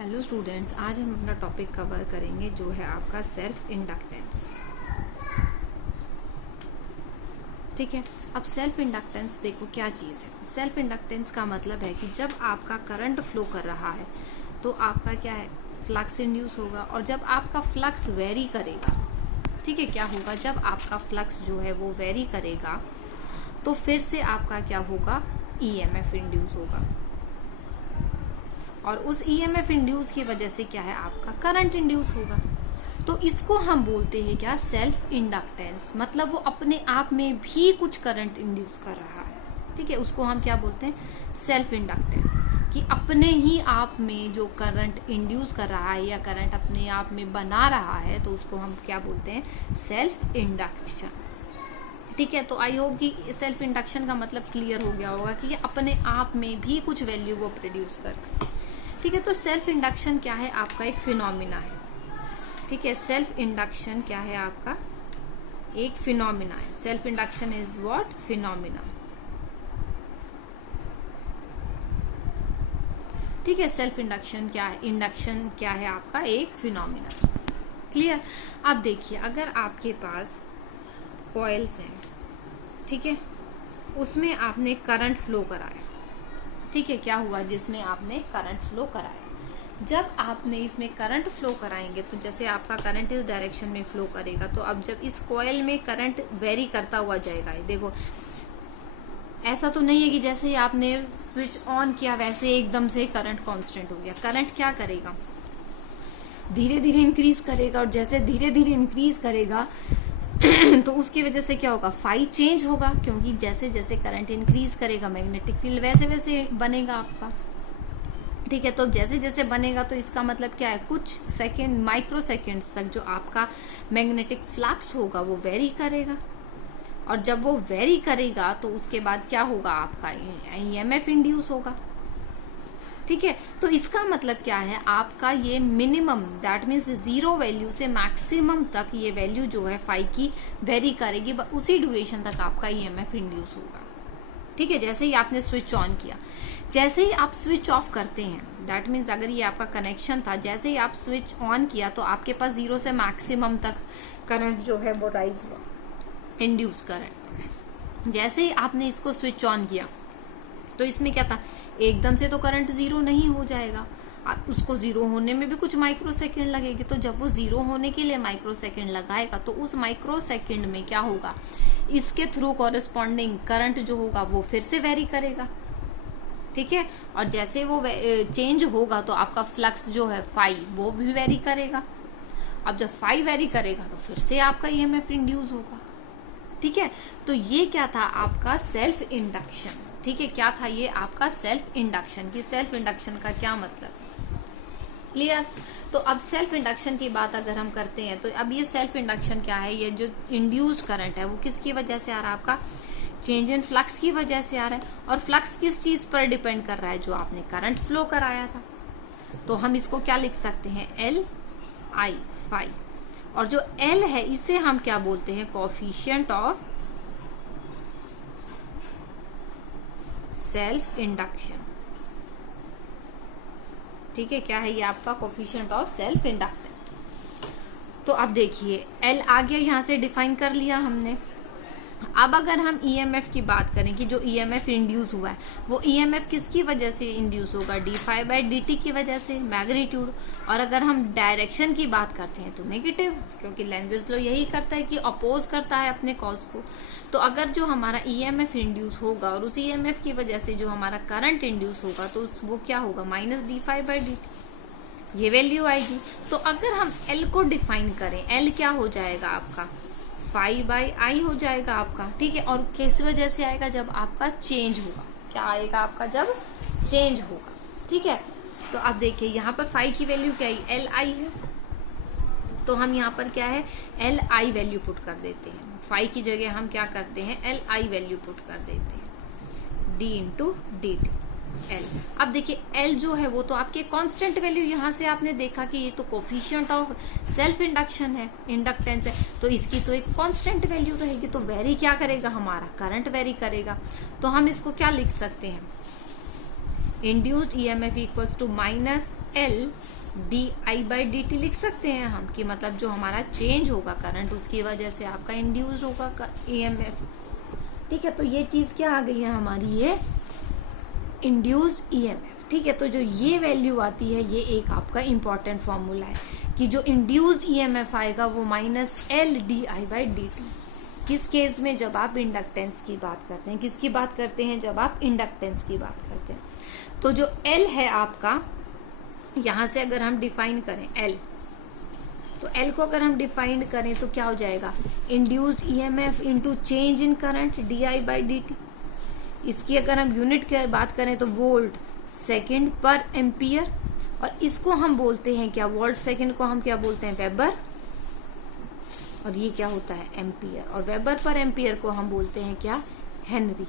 Hello students, आज हम अपना टॉपिक कवर करेंगे जो है आपका सेल्फ इंडक्टेंस। ठीक है। अब सेल्फ इंडक्टेंस देखो क्या चीज़ है। सेल्फ इंडक्टेंस का मतलब है कि जब आपका करंट फ्लो कर रहा है तो आपका क्या है, फ्लक्स इंड्यूस होगा। और जब आपका फ्लक्स वेरी करेगा, ठीक है, क्या होगा, जब आपका फ्लक्स जो है वो वेरी करेगा तो फिर से आपका क्या होगा, ईएमएफ इंड्यूस होगा। और उस ईएमएफ इंड्यूस की वजह से क्या है, आपका करंट इंड्यूस होगा। तो इसको हम बोलते हैं क्या, सेल्फ इंडक्टेंस। मतलब वो अपने आप में भी कुछ करंट इंड्यूस कर रहा है। ठीक है, उसको हम क्या बोलते हैं, सेल्फ इंडक्टेंस। कि अपने ही आप में जो करंट इंड्यूस कर रहा है या करंट अपने आप में बना रहा है, तो उसको हम क्या बोलते हैं, सेल्फ इंडक्शन। ठीक है, तो आई होप कि सेल्फ इंडक्शन का मतलब क्लियर हो गया होगा कि ये अपने आप में भी कुछ वैल्यू वो प्रोड्यूस कर रहा है। ठीक है, तो सेल्फ इंडक्शन क्या है, आपका एक फिनोमिना है। ठीक है, सेल्फ इंडक्शन क्या है, आपका एक फिनोमिना है। Self induction is what, phenomena. ठीक है, सेल्फ इंडक्शन क्या है, इंडक्शन क्या है, आपका एक फिनोमिना। क्लियर। अब देखिए, अगर आपके पास कॉइल्स हैं, ठीक है, उसमें आपने करंट फ्लो कराया। ठीक है, क्या हुआ, जिसमें आपने करंट फ्लो कराया। जब आपने इसमें करंट फ्लो कराएंगे तो जैसे आपका करंट इस डायरेक्शन में फ्लो करेगा, तो अब जब इस कॉइल में करंट वेरी करता हुआ जाएगा, देखो ऐसा तो नहीं है कि जैसे ही आपने स्विच ऑन किया वैसे एकदम से करंट कांस्टेंट हो गया। करंट क्या करेगा, धीरे धीरे इंक्रीज करेगा। और जैसे धीरे धीरे इंक्रीज करेगा तो उसकी वजह से क्या होगा, फाई चेंज होगा। क्योंकि जैसे जैसे करंट इंक्रीज करेगा मैग्नेटिक फील्ड वैसे वैसे बनेगा आपका। ठीक है, तो जैसे जैसे बनेगा तो इसका मतलब क्या है, कुछ सेकंड, माइक्रो सेकंड्स तक जो आपका मैग्नेटिक फ्लक्स होगा वो वेरी करेगा। और जब वो वेरी करेगा तो उसके बाद क्या होगा, आपका ईएमएफ इंड्यूस होगा। ठीक है, तो इसका मतलब क्या है, आपका ये minimum, that means zero value से मैक्सिमम तक ये वैल्यू जो है फाई की वेरी करेगी, उसी ड्यूरेशन तक आपका ईएमएफ इंड्यूस होगा। ठीक है, जैसे ही आपने स्विच ऑन किया, जैसे ही आप स्विच ऑफ करते हैं, दैट मीन्स अगर ये आपका कनेक्शन था, जैसे ही आप स्विच ऑन किया तो आपके पास जीरो से मैक्सिमम तक करंट जो है वो राइज हुआ, इंड्यूस करंट। जैसे ही आपने इसको स्विच ऑन किया तो इसमें क्या था, एकदम से तो करंट जीरो नहीं हो जाएगा, उसको जीरो होने में भी कुछ माइक्रो सेकंड लगेगी। तो जब वो जीरो होने के लिए माइक्रो सेकंड लगाएगा तो उस माइक्रो सेकंड में क्या होगा, इसके थ्रू कॉरेस्पॉन्डिंग करंट जो होगा वो फिर से वेरी करेगा। ठीक है, और जैसे वो चेंज होगा तो आपका फ्लक्स जो है फाई वो भी वेरी करेगा। अब जब फाई वेरी करेगा तो फिर से आपका ईएमएफ इंड्यूस होगा। ठीक है, तो ये क्या था, आपका सेल्फ इंडक्शन। ठीक है, क्या था ये आपका सेल्फ इंडक्शन। की सेल्फ इंडक्शन का क्या मतलब, क्लियर। तो अब सेल्फ इंडक्शन की बात अगर हम करते हैं तो अब ये सेल्फ इंडक्शन क्या है, ये जो इंड्यूस करंट है वो किसकी वजह से आ रहा है, आपका चेंज इन फ्लक्स की वजह से आ रहा है। और फ्लक्स किस चीज पर डिपेंड कर रहा है, जो आपने करंट फ्लो कराया था। तो हम इसको क्या लिख सकते हैं, एल आई फाई। और जो एल है इसे हम क्या बोलते हैं, कोफिशिएंट ऑफ सेल्फ इंडक्शन। ठीक है, क्या है ये आपका कोफिशिएंट ऑफ सेल्फ इंडक्टेंस। तो अब देखिए, एल आ गया, यहां से डिफाइन कर लिया हमने। अब अगर हम ईएमएफ की बात करें कि जो ईएमएफ इंड्यूस हुआ है वो ईएमएफ किसकी वजह से इंड्यूस होगा, D phi by D T की वजह से, मैग्नीट्यूड। और अगर हम डायरेक्शन की बात करते हैं तो नेगेटिव, क्योंकि लेंजेस लॉ यही करता है कि अपोज करता है अपने कॉज को। तो अगर जो हमारा ईएमएफ इंड्यूस होगा और उस ईएमएफ की वजह से जो हमारा करंट इंड्यूस होगा तो वो क्या होगा, minus D phi by D T, ये वैल्यू आएगी। तो अगर हम एल को डिफाइन करें, एल क्या हो जाएगा आपका, फाई बाई आई हो जाएगा आपका। ठीक है, और किस वजह से आएगा, जब आपका चेंज होगा, क्या आएगा आपका, जब चेंज होगा। ठीक है, तो अब देखिए यहाँ पर फाई की वैल्यू क्या है, एल आई है, तो हम यहाँ पर क्या है, एल आई वैल्यू पुट कर देते हैं। फाई की जगह हम क्या करते हैं, एल आई वैल्यू पुट कर देते हैं, D into D T L. अब देखिए एल जो है वो तो आपके कांस्टेंट वैल्यू, यहां से आपने देखा कि ये तो कोफिशिएंट ऑफ सेल्फ इंडक्शन है, इंडक्टेंस है, तो इसकी तो एक कांस्टेंट वैल्यू रहेगी। तो वेरी क्या करेगा, हमारा करंट वेरी करेगा। तो हम इसको क्या लिख सकते हैं, induced EMF equals to minus L di/dt लिख सकते हैं हम, कि मतलब जो हमारा चेंज होगा करंट उसकी वजह से आपका इंड्यूस्ड होगा ईएमएफ। ठीक है, तो ये चीज क्या आ गई है हमारी, ये इंड्यूस्ड ईएमएफ। ठीक है, तो जो ये वैल्यू आती है ये एक आपका इंपॉर्टेंट फॉर्मूला है कि जो इंड्यूस्ड ईएमएफ आएगा वो माइनस एल di/dt। किस केस में, जब आप इंडक्टेंस की बात करते हैं। किसकी बात करते हैं, जब आप इंडक्टेंस की बात करते हैं। तो जो एल है आपका, यहां से अगर हम डिफाइन करें एल, तो एल को अगर हम डिफाइन करें तो क्या हो जाएगा, induced EMF into change in current di/dt। इसकी अगर हम यूनिट की बात करें तो वोल्ट सेकंड पर एम्पियर, और इसको हम बोलते हैं क्या, वोल्ट सेकंड को हम क्या बोलते हैं, वेबर, और ये क्या होता है, एम्पियर, और वेबर पर एम्पियर को हम बोलते हैं क्या, हेनरी,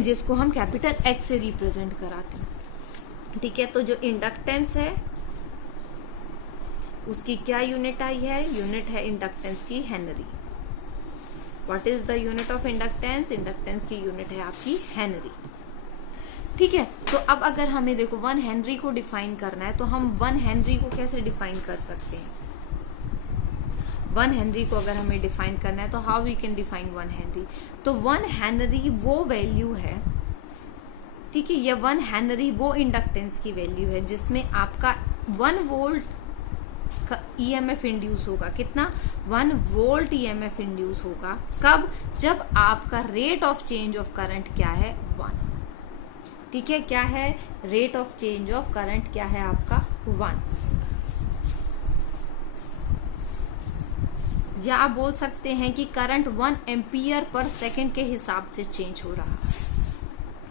जिसको हम कैपिटल एच से रिप्रेजेंट कराते हैं। ठीक है, तो जो इंडक्टेंस है उसकी क्या यूनिट आई है, यूनिट है इंडक्टेंस की Henry. What is the unit of inductance, inductance की यूनिट है आपकी हेनरी। ठीक है, तो अब अगर हमें देखो 1 हेनरी को डिफाइन करना है तो हम 1 हेनरी को कैसे डिफाइन कर सकते हैं। 1 हेनरी को अगर हमें डिफाइन करना है तो how we can define 1 henry. तो 1 हेनरी वो वैल्यू है, ठीक है, ये 1 हेनरी वो इंडक्टेंस की वैल्यू है जिसमें आपका 1 वोल्ट का ईएमएफ इंड्यूस होगा। कितना, 1 वोल्ट ईएमएफ इंड्यूस होगा। कब, जब आपका rate of change of current क्या है, 1। ठीक है, क्या है, rate of change of current क्या है आपका, 1। या आप बोल सकते हैं कि करंट 1 एम्पियर पर सेकंड के हिसाब से चेंज हो रहा है।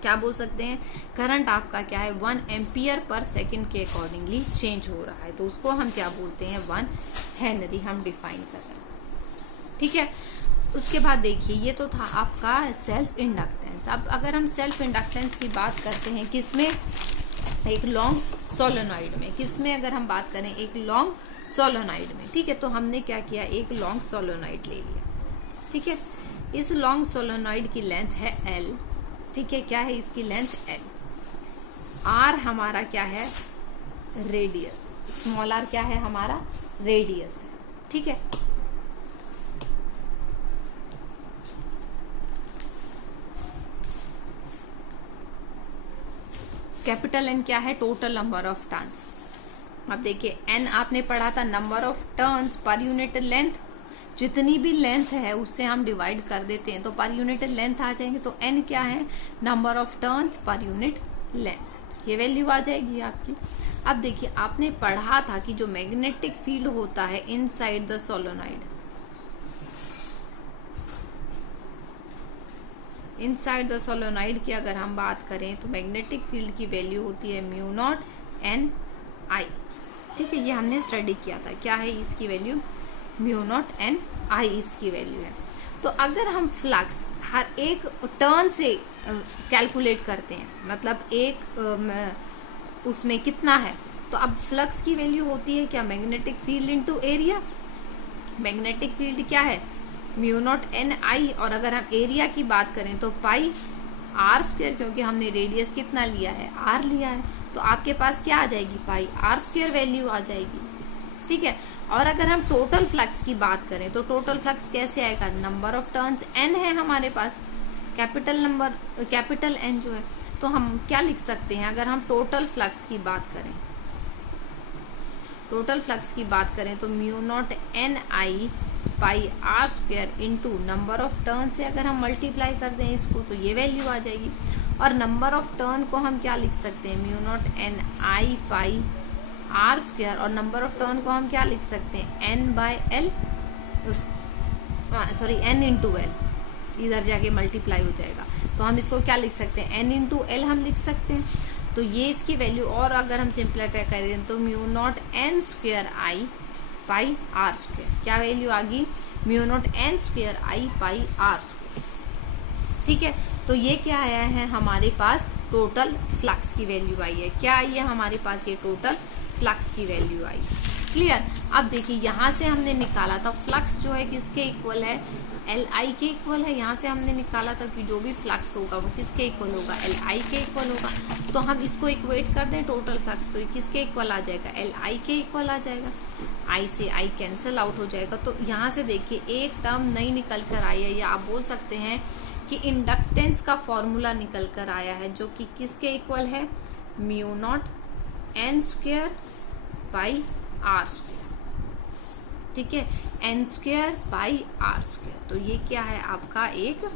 क्या बोल सकते हैं, करंट आपका क्या है, 1 एम्पियर पर सेकंड के अकॉर्डिंगली चेंज हो रहा है, तो उसको हम क्या बोलते हैं, 1 हेनरी हम डिफाइन कर रहे हैं। ठीक है, उसके बाद देखिए ये तो था आपका सेल्फ इंडक्टेंस। अब अगर हम सेल्फ इंडक्टेंस की बात करते हैं किसमें, एक लॉन्ग सोलेनॉइड में। किसमें अगर हम बात करें, एक लॉन्ग सोलेनॉइड में। ठीक है, तो हमने क्या किया, एक लॉन्ग सोलेनॉइड ले लिया। ठीक है, इस लॉन्ग सोलेनॉइड की लेंथ है L। ठीक है, क्या है इसकी लेंथ L। R हमारा क्या है, रेडियस, स्मॉल r क्या है हमारा, रेडियस है। ठीक है, कैपिटल N क्या है, टोटल नंबर ऑफ टर्न्स। अब देखिए N आपने पढ़ा था number of turns per unit length. जितनी भी लेंथ है उससे हम डिवाइड कर देते हैं तो पर यूनिट लेंथ आ जाएंगे। तो N क्या है, number of turns per unit length, ये वैल्यू आ जाएगी आपकी। अब देखिए आपने पढ़ा था कि जो मैग्नेटिक फील्ड होता है inside the solenoid, inside the solenoid की अगर हम बात करें तो मैग्नेटिक फील्ड की वैल्यू होती है μ0 Ni। ठीक है, ये हमने स्टडी किया था, क्या है इसकी वैल्यू, μ0 Ni इसकी वैल्यू है। तो अगर हम फ्लक्स हर एक टर्न से कैलकुलेट करते हैं, मतलब एक उसमें कितना है, तो अब फ्लक्स की वैल्यू होती है क्या, magnetic field into area. Magnetic field क्या है, μ0 Ni, और अगर हम एरिया की बात करें तो पाई r², क्योंकि हमने रेडियस कितना लिया है, r लिया है, तो आपके पास क्या आ जाएगी, पाई r² वैल्यू आ जाएगी। ठीक है, और अगर हम टोटल फ्लक्स की बात करें तो टोटल फ्लक्स कैसे आएगा, नंबर ऑफ टर्न्स N है हमारे पास, कैपिटल N जो है, तो हम क्या लिख सकते हैं, अगर हम टोटल फ्लक्स की बात करें, टोटल फ्लक्स की बात करें तो μ0 Ni pi r² into number of turn से अगर हम मल्टीप्लाई कर दें इसको तो ये वैल्यू आ जाएगी। और नंबर ऑफ टर्न को हम क्या लिख सकते हैं, μ0 Ni पाई r², और नंबर ऑफ टर्न को हम क्या लिख सकते हैं, N/L, sorry N into L, इधर जाके मल्टीप्लाई हो जाएगा, तो हम इसको क्या लिख सकते हैं, N इंटू L हम लिख सकते हैं। तो ये इसकी वैल्यू, और अगर हम सिंप्लीफाई करें तो μ0 N² पाई r², क्या वैल्यू आ गई, μ0 N² पाई r²। ठीक है, तो ये क्या आया है हमारे पास, टोटल फ्लक्स की वैल्यू आई है। क्या आई है हमारे पास, ये टोटल फ्लक्स की वैल्यू आई। क्लियर। अब देखिए यहाँ से हमने निकाला था फ्लक्स जो है किसके इक्वल है, Li के इक्वल है। यहाँ से हमने निकाला था कि जो भी फ्लक्स होगा वो किसके इक्वल होगा, Li के इक्वल होगा। तो हम इसको इक्वेट कर दें टोटल फ्लक्स, तो ये किसके इक्वल आ जाएगा, Li के इक्वल आ जाएगा। I से I कैंसिल आउट हो जाएगा। तो यहाँ से देखिए एक टर्म नई निकल कर आई है, या आप बोल सकते हैं कि इंडक्टेंस का फॉर्मूला निकल कर आया है, जो कि किसके इक्वल है, mu naught n square by r square. ठीक है, n square by r square. तो ये क्या है, आपका एक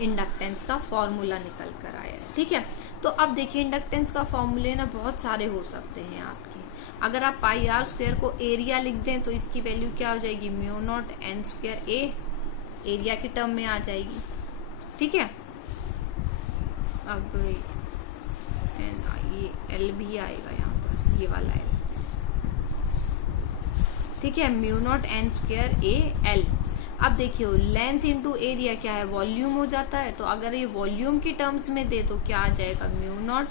इंडक्टेंस का फॉर्मूला निकल कर आया है। ठीक है, तो अब देखिए इंडक्टेंस का फॉर्मूले ना बहुत सारे हो सकते हैं आपके। अगर आप पाई आर स्क्वायर को एरिया लिख दें तो इसकी वैल्यू क्या हो जाएगी, mu naught n square a, area की टर्म में आ जाएगी। ठीक है, अब ये L भी आएगा यहाँ पर, ये वाला L। ठीक है, mu naught n square a L। अब देखियो लेंथ इंटू एरिया क्या है, वॉल्यूम हो जाता है। तो अगर ये वॉल्यूम की टर्म्स में दे तो क्या आ जाएगा, mu naught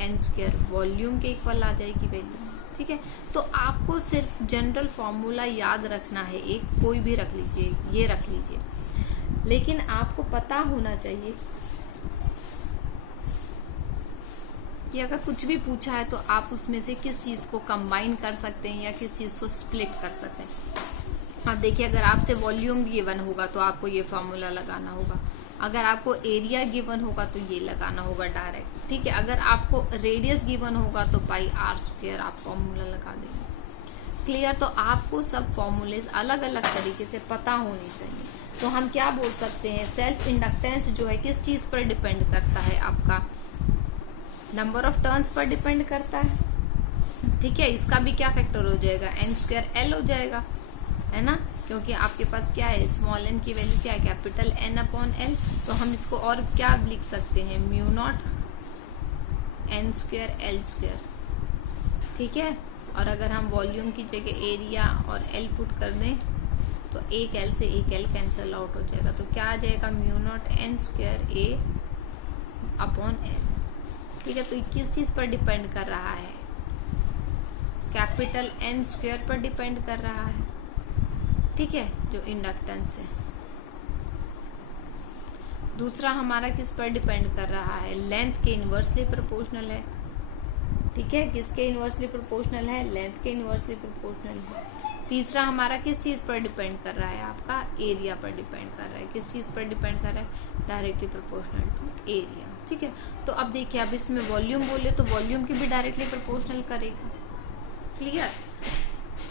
n square volume के इक्वल आ जाएगी वैल्यू। ठीक है, तो आपको सिर्फ जनरल फॉर्मूला याद रखना है, एक कोई भी रख लीजिए, ये रख लीजिए, लेकिन आपको पता होना चाहिए कि अगर कुछ भी पूछा है तो आप उसमें से किस चीज को कंबाइन कर सकते हैं या किस चीज को स्प्लिट कर सकते हैं। अब देखिए अगर आपसे वॉल्यूम गिवन होगा तो आपको ये फॉर्मूला लगाना होगा, अगर आपको एरिया गिवन होगा तो ये लगाना होगा डायरेक्ट। ठीक है, अगर आपको रेडियस गिवन होगा तो पाई आर स्क्वायर आप फॉर्मूला लगा देंगे। क्लियर, तो आपको सब फॉर्मूलेज अलग अलग तरीके से पता होनी चाहिए। तो हम क्या बोल सकते हैं, सेल्फ इंडक्टेंस जो है किस चीज पर डिपेंड करता है, आपका number of turns per depend करता है। ठीक है, इसका भी क्या फैक्टर हो जाएगा, n स्क्वायर L हो जाएगा, है ना, क्योंकि आपके पास क्या है, स्मॉल n की वैल्यू क्या है, कैपिटल N अपॉन L। तो हम इसको और क्या लिख सकते हैं, mu naught n square L square. ठीक है, और अगर हम वॉल्यूम की जगह एरिया और L पुट कर दें तो एक L से एक L कैंसिल आउट हो जाएगा। तो क्या आ जाएगा, mu naught n square A upon L। ठीक है, तो किस चीज पर डिपेंड कर रहा है, कैपिटल N स्क्वायर पर डिपेंड कर रहा है। ठीक है, जो इंडक्टेंस है। दूसरा हमारा किस पर डिपेंड कर रहा है, लेंथ के इनवर्सली प्रोपोर्शनल है। ठीक है, किसके इनवर्सली प्रोपोर्शनल है, लेंथ के इनवर्सली प्रोपोर्शनल है। तीसरा हमारा किस चीज पर डिपेंड कर रहा है, आपका एरिया पर डिपेंड कर रहा है। किस चीज पर डिपेंड कर रहा है, डायरेक्टली प्रोपोर्शनल टू एरिया। ठीक है, तो अब देखिए अब इसमें वॉल्यूम बोले तो वॉल्यूम की भी डायरेक्टली प्रोपोर्शनल करेगा। क्लियर,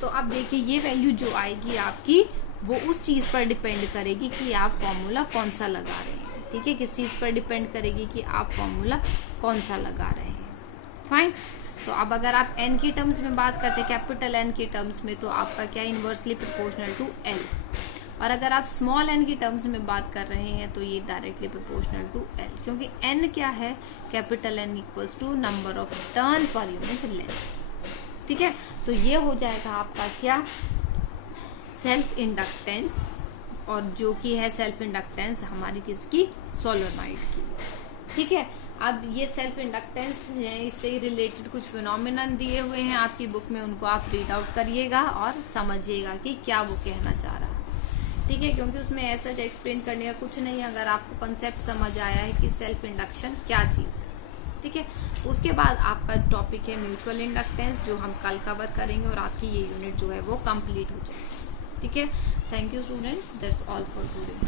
तो अब देखिए ये वैल्यू जो आएगी आपकी वो उस चीज पर डिपेंड करेगी कि आप फॉर्मूला कौन सा लगा रहे हैं। ठीक है, किस चीज पर डिपेंड करेगी कि आप फॉर्मूला कौन सा लगा रहे हैं। फाइन, तो अब अगर आप n की टर्म्स में बात करते हैं, कैपिटल N की टर्म्स में, तो आपका क्या इनवर्सली प्रोपोर्शनल टू L। और अगर आप स्मॉल n की टर्म्स में बात कर रहे हैं तो ये डायरेक्टली प्रोपोर्शनल टू L, क्योंकि n क्या है, capital N equals to number of turn per unit length. ठीक है, तो ये हो जाएगा आपका क्या, सेल्फ इंडक्टेंस, और जो कि है सेल्फ इंडक्टेंस हमारी किसकी, सोलेनॉइड की। ठीक है, अब ये सेल्फ इंडक्टेंस है, इससे रिलेटेड कुछ फिनोमिनन दिए हुए हैं आपकी बुक में, उनको आप रीड आउट करिएगा और समझिएगा कि क्या वो कहना चाह रहा है। ठीक है, क्योंकि उसमें ऐसा एक्सप्लेन करने का कुछ नहीं है, अगर आपको कंसेप्ट समझ आया है कि सेल्फ इंडक्शन क्या चीज है। ठीक है, उसके बाद आपका टॉपिक है म्यूचुअल इंडक्टेंस, जो हम कल कवर करेंगे, और आपकी ये यूनिट जो है वो कंप्लीट हो जाएगी। ठीक है, thank you students, that's all for today.